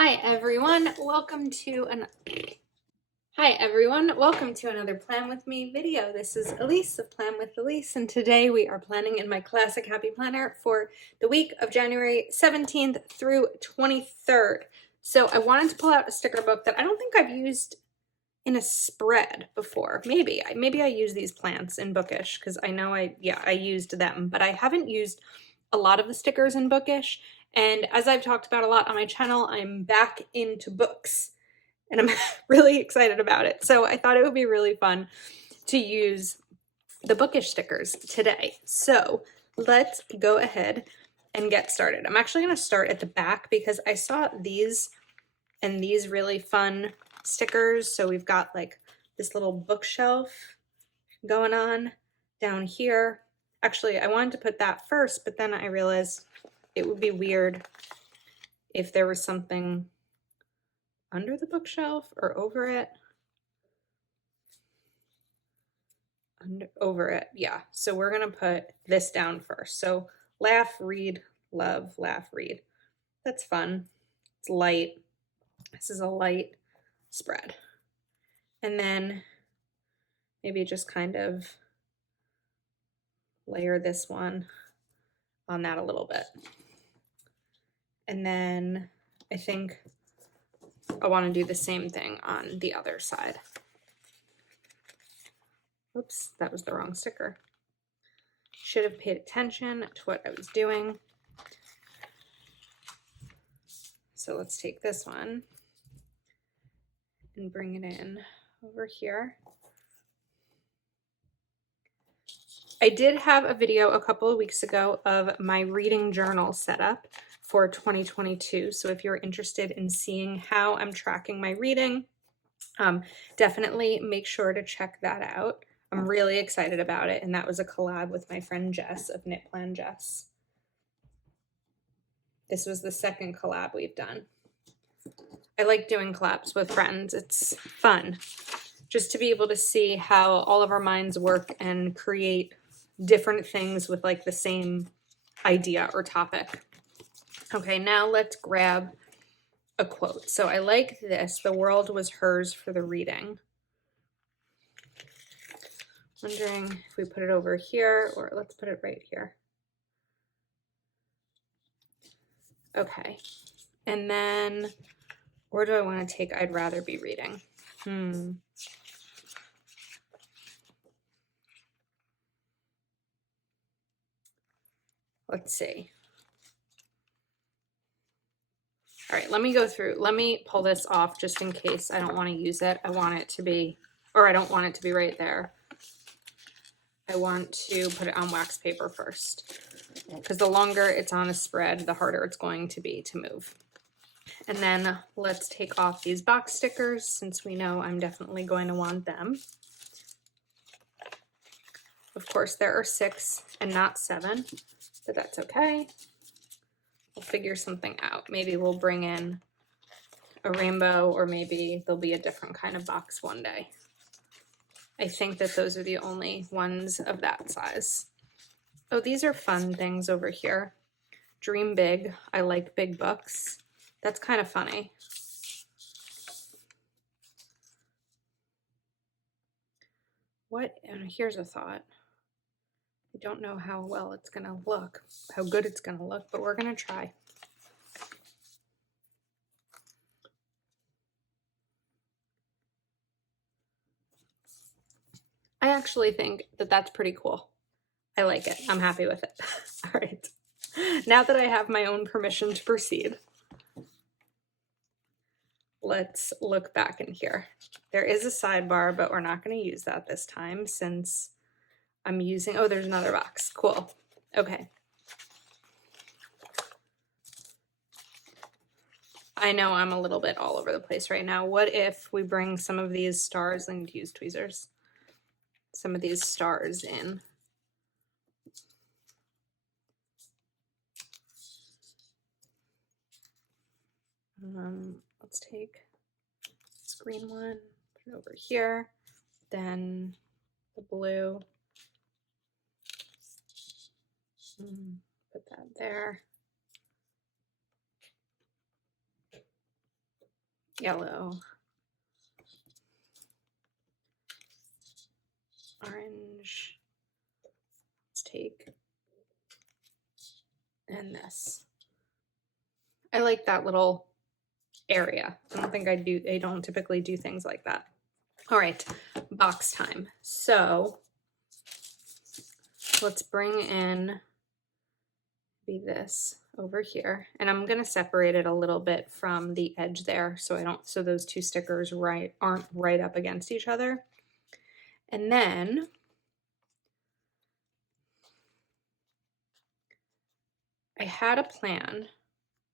Hi everyone, welcome to another Plan With Me video. This is Elise of Plan with Elise, and today we are planning in my classic happy planner for the week of January 17th through 23rd. So I wanted to pull out a sticker book that I don't think I've used in a spread before. Maybe I use these plants in Bookish because I know I used them, but I haven't used a lot of the stickers in Bookish. And as I've talked about a lot on my channel, I'm back into books and I'm really excited about it. So I thought it would be really fun to use the Bookish stickers today. So let's go ahead and get started. I'm actually going to start at the back because I saw these and these really fun stickers. So we've got like this little bookshelf going on down here. Actually, I wanted to put that first, but then I realized it would be weird if there was something under the bookshelf or over it. Over it, yeah. So we're gonna put this down first. So laugh, read, love, laugh, read. That's fun. It's light. This is a light spread. And then maybe just kind of layer this one on that a little bit. And then I think I want to do the same thing on the other side. Oops, that was the wrong sticker. Should have paid attention to what I was doing. So let's take this one and bring it in over here. I did have a video a couple of weeks ago of my reading journal setup for 2022. So if you're interested in seeing how I'm tracking my reading, definitely make sure to check that out. I'm really excited about it. And that was a collab with my friend Jess of Knit Plan Jess. This was the second collab we've done. I like doing collabs with friends. It's fun just to be able to see how all of our minds work and create different things with like the same idea or topic. Okay, now let's grab a quote. So I like this. The world was hers for the reading. Wondering if we put it over here or let's put it right here. Okay. And then where do I want to take I'd rather be reading? Let's see. All right, let me go through. Let me pull this off just in case I don't want to use it. I want it to be, or I don't want it to be right there. I want to put it on wax paper first because the longer it's on a spread, the harder it's going to be to move. And then let's take off these box stickers since we know I'm definitely going to want them. Of course, there are 6 and not 7, but that's okay. We'll figure something out. Maybe we'll bring in a rainbow or maybe there'll be a different kind of box one day. I think that those are the only ones of that size. Oh, these are fun things over here. Dream big. I like big books. That's kind of funny. And here's a thought. I don't know how well it's going to look, how good it's going to look, but we're going to try. I actually think that that's pretty cool. I like it. I'm happy with it. All right. Now that I have my own permission to proceed, let's look back in here. There is a sidebar, but we're not going to use that this time since I'm using, oh, there's another box. Cool. Okay. I know I'm a little bit all over the place right now. What if we bring some of these stars, I need to use tweezers, some of these stars in. Let's take this green one, put it over here, then the blue, put that there. yellow, orange, let's take, and this. I like that little area. I don't typically do things like that. All right, box time. So let's bring in be this over here, and I'm going to separate it a little bit from the edge there so those two stickers aren't right up against each other. And then I had a plan.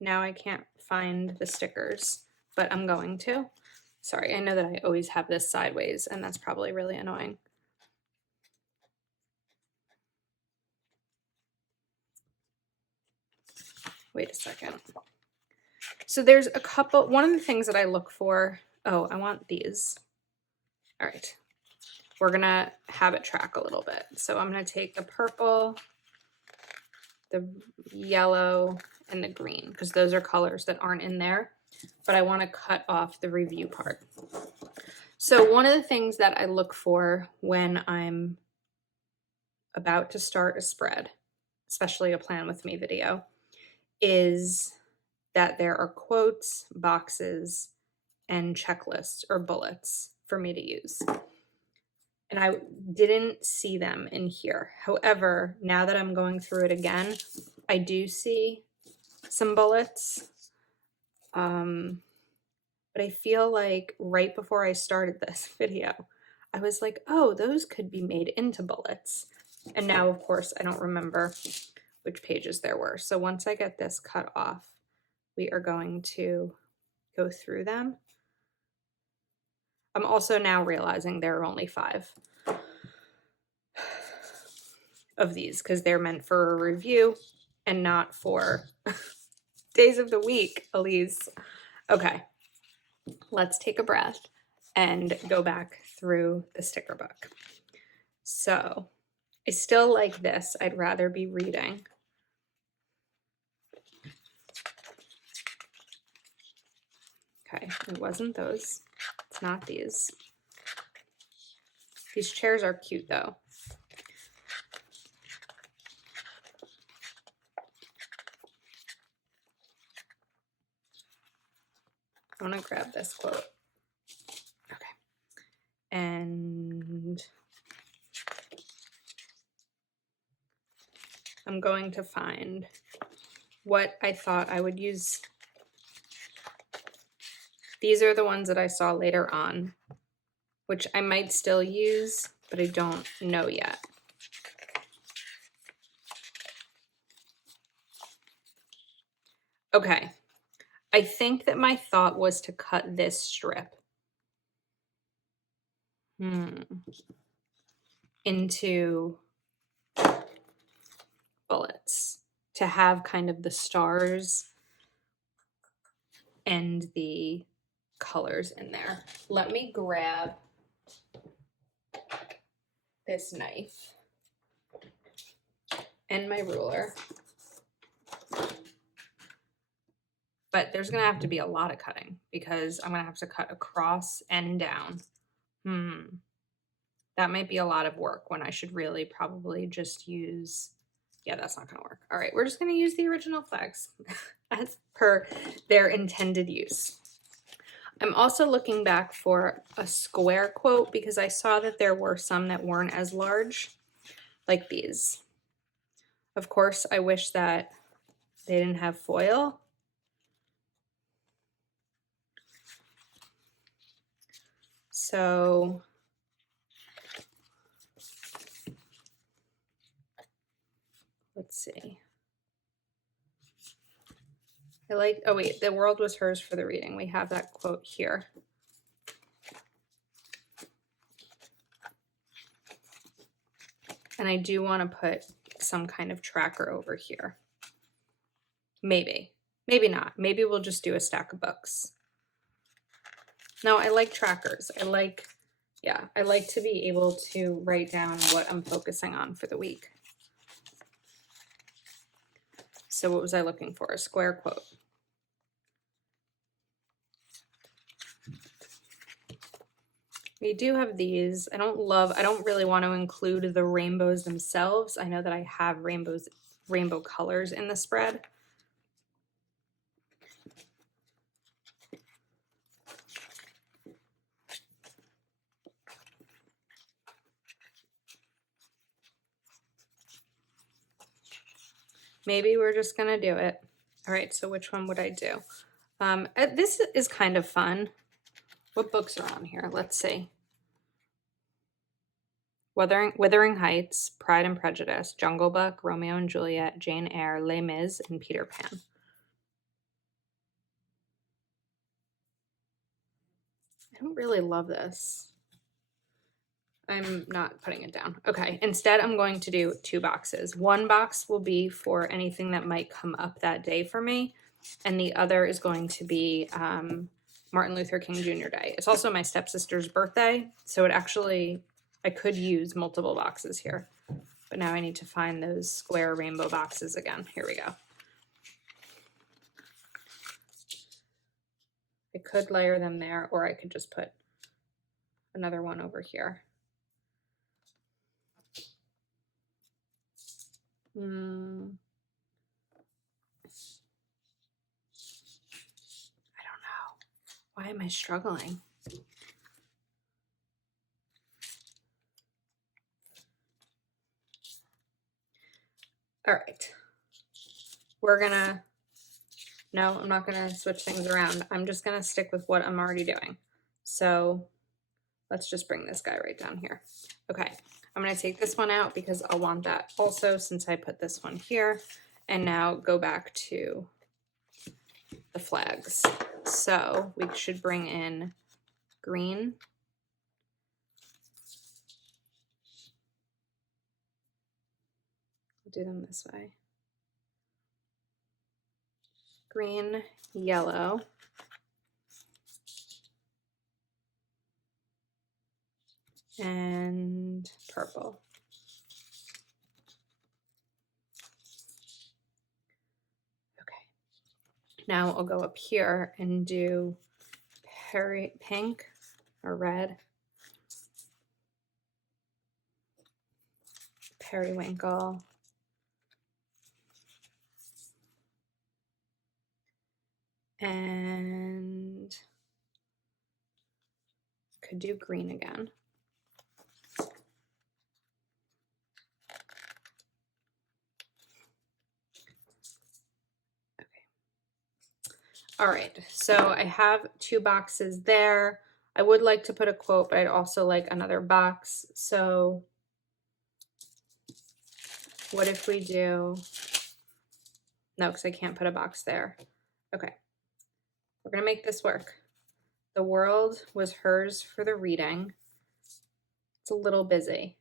Now I can't find the stickers, but I'm going to. Sorry, I know that I always have this sideways, and that's probably really annoying. Wait a second. So there's a couple, one of the things that I look for, oh, I want these. All right, we're gonna habit track a little bit. So I'm gonna take the purple, the yellow, and the green, because those are colors that aren't in there, but I wanna cut off the review part. So one of the things that I look for when I'm about to start a spread, especially a plan with me video, is that there are quotes, boxes, and checklists or bullets for me to use. And I didn't see them in here. However, now that I'm going through it again, I do see some bullets. But I feel like right before I started this video, I was like, oh, those could be made into bullets. And now, of course, I don't remember which pages there were. So once I get this cut off, we are going to go through them. I'm also now realizing there are only 5 of these because they're meant for a review and not for days of the week, Elise. Okay, let's take a breath and go back through the sticker book. So I still like this. I'd rather be reading. Okay, it wasn't those. It's not these. These chairs are cute though. I want to grab this quote. Okay. And I'm going to find what I thought I would use. These are the ones that I saw later on, which I might still use, but I don't know yet. Okay. I think that my thought was to cut this strip into bullets to have kind of the stars and the colors in there. Let me grab this knife and my ruler. But there's gonna have to be a lot of cutting because I'm gonna have to cut across and down. That might be a lot of work when I should really probably just use, yeah, that's not gonna work. All right, we're just gonna use the original flags as per their intended use. I'm also looking back for a square quote because I saw that there were some that weren't as large, like these. Of course, I wish that they didn't have foil. So let's see. I like, oh wait, the world was hers for the reading. We have that quote here. And I do want to put some kind of tracker over here. Maybe, maybe not. Maybe we'll just do a stack of books. No, I like trackers. I like to be able to write down what I'm focusing on for the week. So what was I looking for? A square quote. We do have these. I don't really want to include the rainbows themselves. I know that I have rainbow colors in the spread. Maybe we're just gonna do it. All right, so which one would I do? This is kind of fun. What books are on here? Let's see. Wuthering Heights, Pride and Prejudice, Jungle Book, Romeo and Juliet, Jane Eyre, Les Mis, and Peter Pan. I don't really love this. I'm not putting it down. Okay, instead I'm going to do 2 boxes. One box will be for anything that might come up that day for me, and the other is going to be Martin Luther King Jr. Day. It's also my stepsister's birthday, so I could use multiple boxes here, but now I need to find those square rainbow boxes again. Here we go. I could layer them there, or I could just put another one over here. I don't know. Why am I struggling? All right. No, I'm not gonna switch things around. I'm just gonna stick with what I'm already doing. So let's just bring this guy right down here. Okay, I'm gonna take this one out because I'll want that also since I put this one here. And now go back to the flags. So we should bring in green. I'll do them this way. Green, yellow, and purple. Okay. Now I'll go up here and do pink or red, periwinkle, and could do green again. Okay. All right, so I have 2 boxes there. I would like to put a quote, but I'd also like another box. So what if we do, no, because I can't put a box there. Okay, we're gonna make this work. The world was hers for the reading. It's a little busy.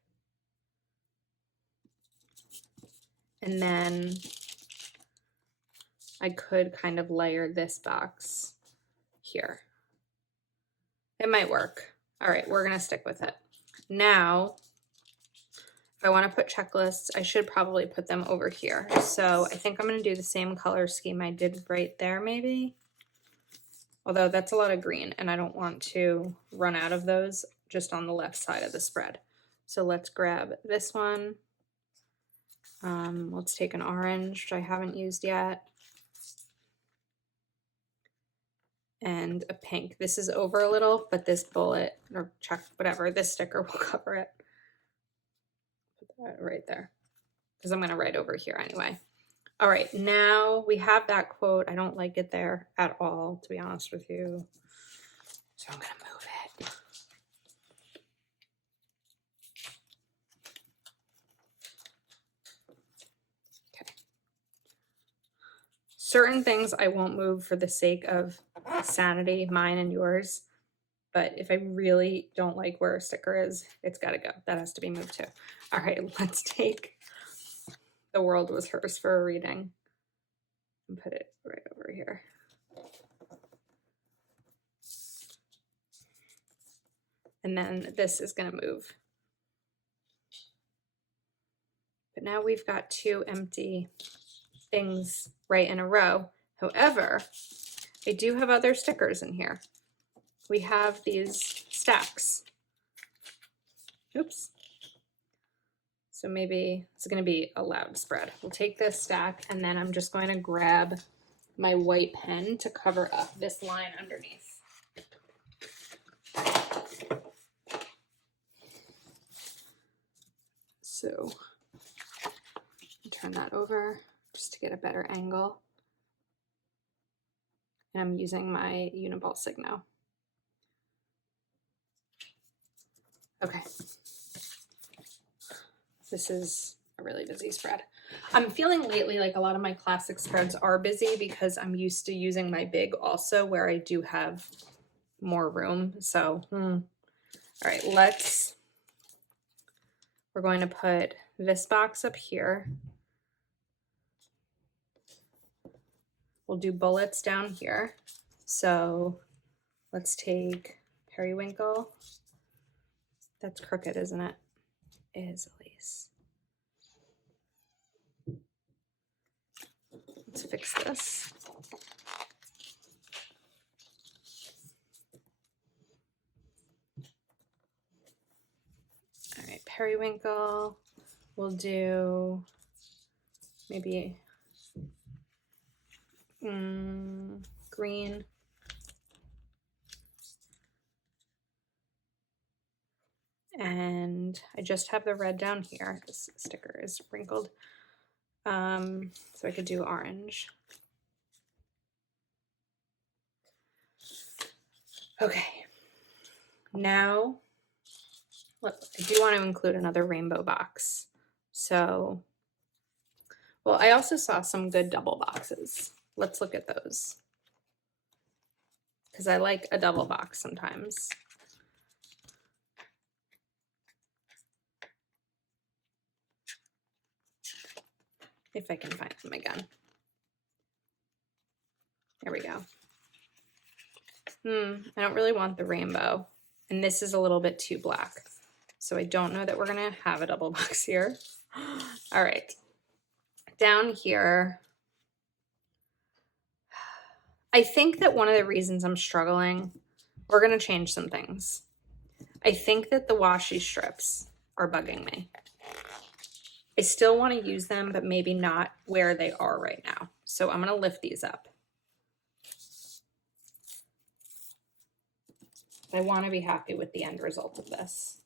And then I could kind of layer this box here. It might work. All right, we're gonna stick with it. Now, if I wanna put checklists, I should probably put them over here. So I think I'm gonna do the same color scheme I did right there maybe. Although that's a lot of green and I don't want to run out of those just on the left side of the spread. So let's grab this one. Let's take an orange, which I haven't used yet. And a pink. This is over a little, but this bullet or check, whatever, this sticker will cover it. Put that right there because I'm going to write over here anyway. All right, now we have that quote. I don't like it there at all, to be honest with you. So I'm going to move it. Okay. Certain things I won't move for the sake of sanity, mine and yours. But if I really don't like where a sticker is, it's got to go. That has to be moved too. All right, let's take The World Was Hers for a Reading and put it right over here. And then this is going to move. But now we've got 2 empty things right in a row. However, I do have other stickers in here. We have these stacks. Oops. So maybe it's going to be a loud spread. We'll take this stack and then I'm just going to grab my white pen to cover up this line underneath. So turn that over just to get a better angle. And I'm using my Uniball Signo. Okay. This is a really busy spread. I'm feeling lately like a lot of my classic spreads are busy because I'm used to using my big also where I do have more room. So, all right, we're going to put this box up here. We'll do bullets down here. So let's take periwinkle. That's crooked, isn't it? It is, Elise. Let's fix this. All right, periwinkle. We'll do maybe green. And I just have the red down here. This sticker is wrinkled. So I could do orange. Okay. Now, look, I do want to include another rainbow box. So, well, I also saw some good double boxes. Let's look at those. Because I like a double box sometimes. If I can find them again. There we go. I don't really want the rainbow. And this is a little bit too black. So I don't know that we're going to have a double box here. All right. Down here, I think that one of the reasons I'm struggling, we're going to change some things. I think that the washi strips are bugging me. I still want to use them, but maybe not where they are right now. So I'm going to lift these up. I want to be happy with the end result of this.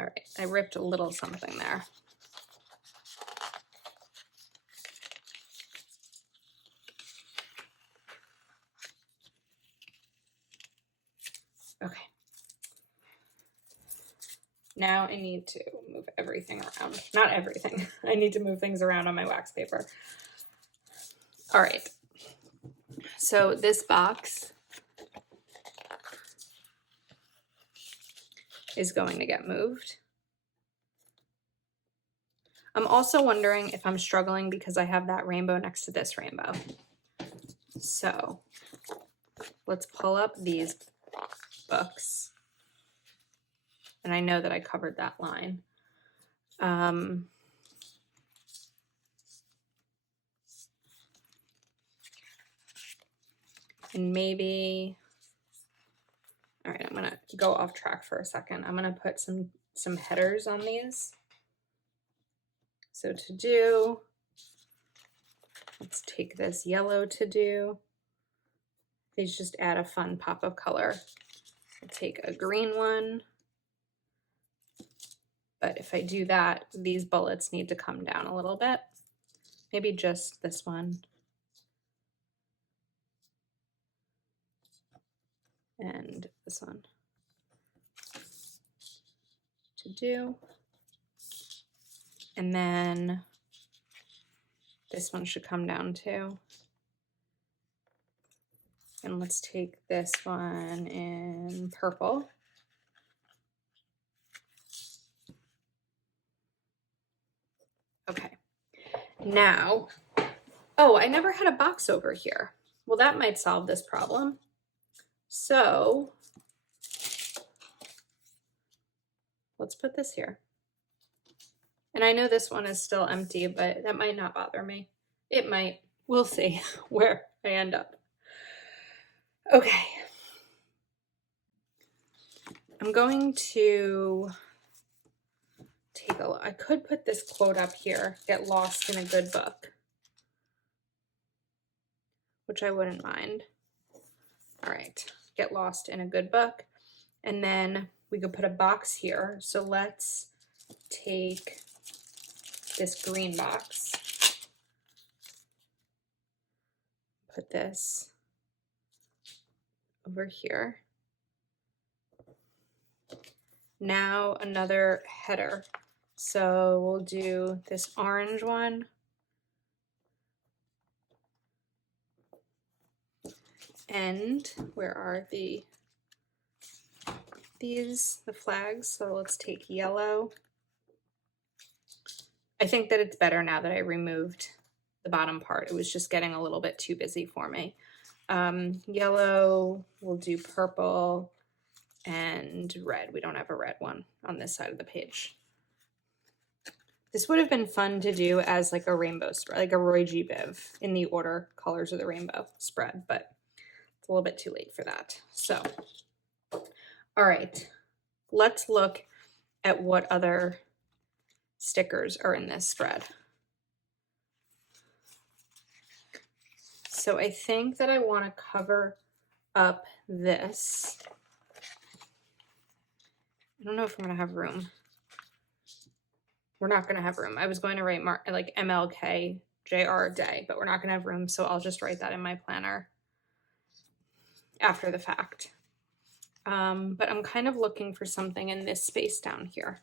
All right, I ripped a little something there. Okay. Now I need to move everything around. Not everything. I need to move things around on my wax paper. All right. So this box is going to get moved. I'm also wondering if I'm struggling because I have that rainbow next to this rainbow. So let's pull up these books. And I know that I covered that line. And maybe, all right, I'm gonna go off track for a second. I'm gonna put some headers on these. So to do, let's take this yellow to do. These just add a fun pop of color. I'll take a green one. But if I do that, these bullets need to come down a little bit. Maybe just this one. And this one. To do. And then this one should come down too. And let's take this one in purple. Okay. Now, oh, I never had a box over here. Well, that might solve this problem. So let's put this here. And I know this one is still empty, but that might not bother me. It might. We'll see where I end up. Okay. I'm going to I could put this quote up here, get lost in a good book, which I wouldn't mind. All right, get lost in a good book. And then we could put a box here. So let's take this green box, put this over here. Now another header. So we'll do this orange one. And where are the flags? So let's take yellow. I think that it's better now that I removed the bottom part. It was just getting a little bit too busy for me. Yellow, we'll do purple and red. We don't have a red one on this side of the page. This would have been fun to do as like a rainbow spread, like a Roy G. Biv in the order colors of the rainbow spread, but it's a little bit too late for that. So, all right, let's look at what other stickers are in this spread. So I think that I want to cover up this. I don't know if I'm going to have room. We're not going to have room. I was going to write like MLK JR Day, but we're not going to have room, so I'll just write that in my planner after the fact. But I'm kind of looking for something in this space down here.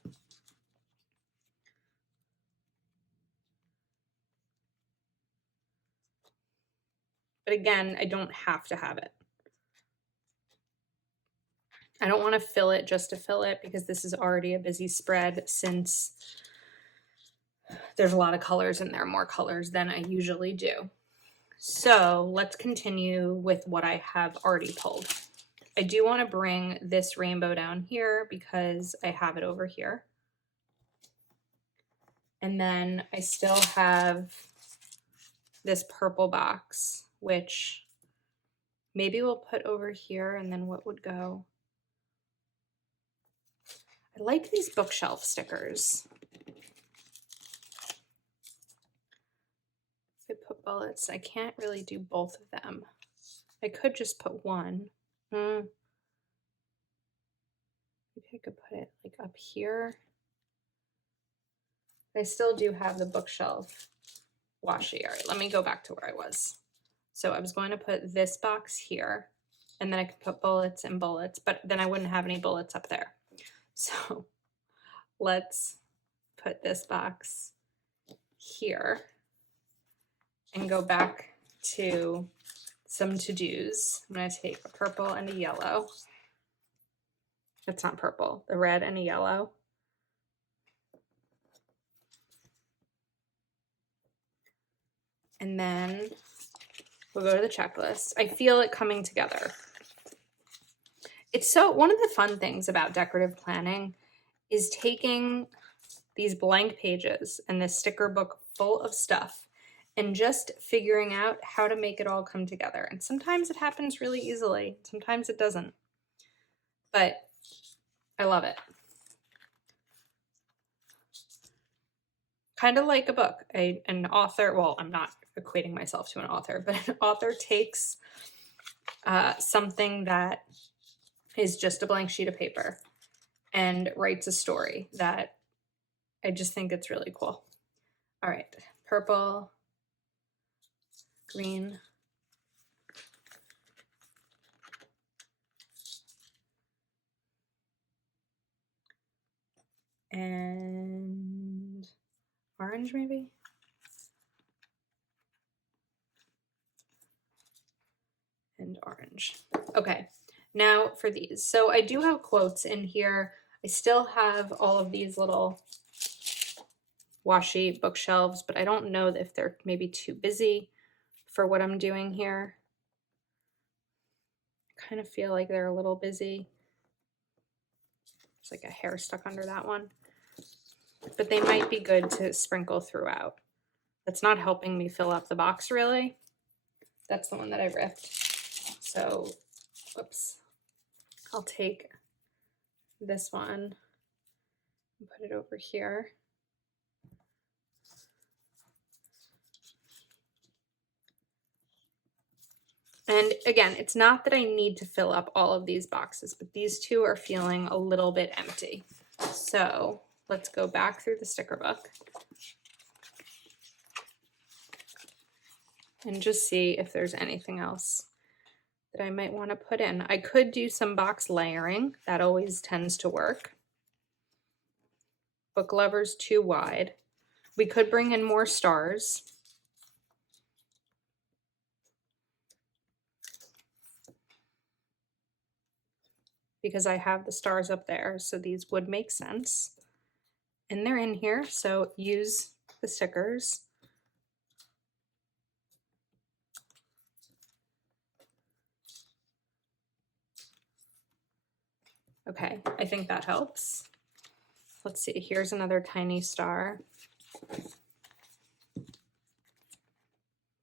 But again, I don't have to have it. I don't want to fill it just to fill it because this is already a busy spread since there's a lot of colors in there, more colors than I usually do. So let's continue with what I have already pulled. I do want to bring this rainbow down here because I have it over here. And then I still have this purple box, which maybe we'll put over here, and then what would go? I like these bookshelf stickers. If I put bullets, I can't really do both of them. I could just put one. Maybe I could put it like up here. I still do have the bookshelf washi. All right, let me go back to where I was. So I was going to put this box here, and then I could put bullets and bullets, but then I wouldn't have any bullets up there. So let's put this box here and go back to some to-dos. I'm going to take a purple and a yellow. That's not purple, the red and a yellow. And then we'll go to the checklist. I feel it coming together. It's one of the fun things about decorative planning is taking these blank pages and this sticker book full of stuff and just figuring out how to make it all come together. And sometimes it happens really easily. Sometimes it doesn't. But I love it. Kind of like a book. An author, well, I'm not equating myself to an author, but an author takes something that is just a blank sheet of paper and writes a story that I just think it's really cool. All right, purple, green, and orange maybe? And orange. Okay, now for these. So I do have quotes in here. I still have all of these little washi bookshelves, but I don't know if they're maybe too busy for what I'm doing here. I kind of feel like they're a little busy. There's like a hair stuck under that one. But they might be good to sprinkle throughout. That's not helping me fill up the box really. That's the one that I ripped. So, whoops. I'll take this one and put it over here. And again, it's not that I need to fill up all of these boxes, but these two are feeling a little bit empty. So let's go back through the sticker book and just see if there's anything else that I might want to put in. I could do some box layering. That always tends to work. Book lovers too wide. We could bring in more stars. Because I have the stars up there, so these would make sense. And they're in here, so use the stickers. Okay, I think that helps. Let's see, here's another tiny star.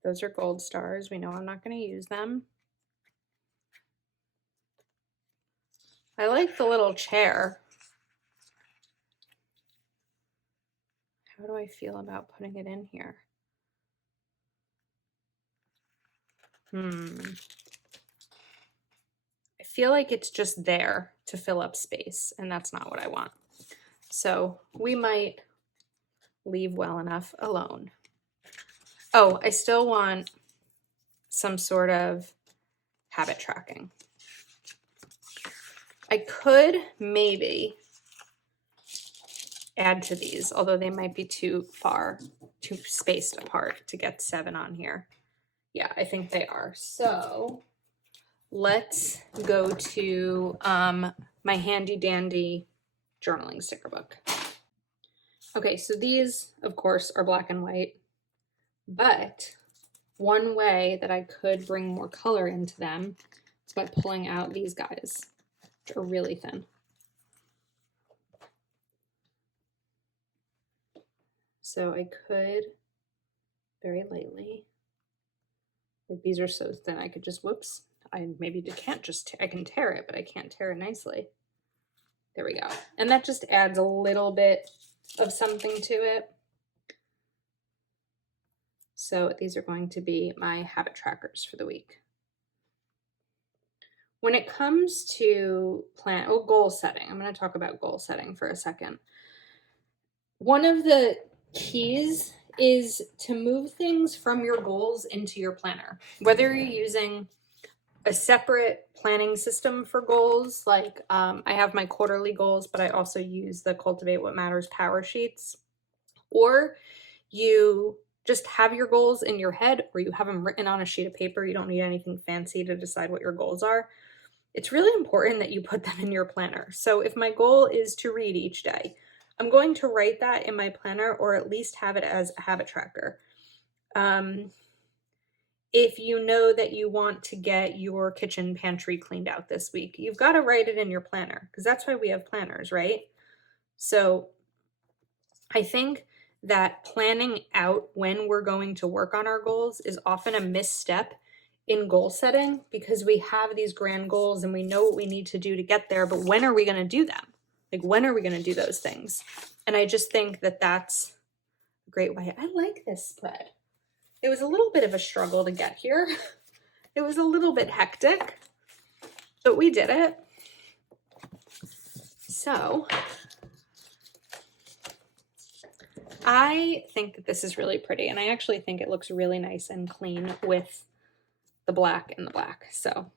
Those are gold stars. We know I'm not going to use them. I like the little chair. How do I feel about putting it in here? I feel like it's just there to fill up space, and that's not what I want. So we might leave well enough alone. Oh, I still want some sort of habit tracking. I could maybe add to these, although they might be too spaced apart to get 7 on here. Yeah, I think they are. So let's go to my handy dandy journaling sticker book. Okay, so these, of course, are black and white, but one way that I could bring more color into them is by pulling out these guys, which are really thin. So I could very lightly, like these are so thin, I could just, whoops, I can tear it, but I can't tear it nicely. There we go. And that just adds a little bit of something to it. So these are going to be my habit trackers for the week. When it comes to goal setting, I'm going to talk about goal setting for a second. One of the keys is to move things from your goals into your planner. Whether you're using a separate planning system for goals, like I have my quarterly goals, but I also use the Cultivate What Matters power sheets, or you just have your goals in your head, or you have them written on a sheet of paper. You don't need anything fancy to decide what your goals are. It's really important that you put them in your planner. So if my goal is to read each day, I'm going to write that in my planner, or at least have it as a habit tracker. If you know that you want to get your kitchen pantry cleaned out this week, you've got to write it in your planner, because that's why we have planners, right? So I think that planning out when we're going to work on our goals is often a misstep in goal setting, because we have these grand goals and we know what we need to do to get there, but when are we going to do them? Like, when are we going to do those things? And I just think that that's a great way. I like this spread. It was a little bit of a struggle to get here. It was a little bit hectic, but we did it. So I think that this is really pretty, and I actually think it looks really nice and clean with the black and the black. So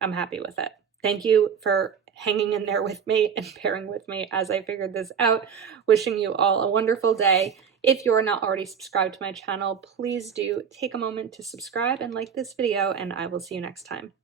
I'm happy with it. Thank you for hanging in there with me and bearing with me as I figured this out. Wishing you all a wonderful day. If you're not already subscribed to my channel, please do take a moment to subscribe and like this video, and I will see you next time.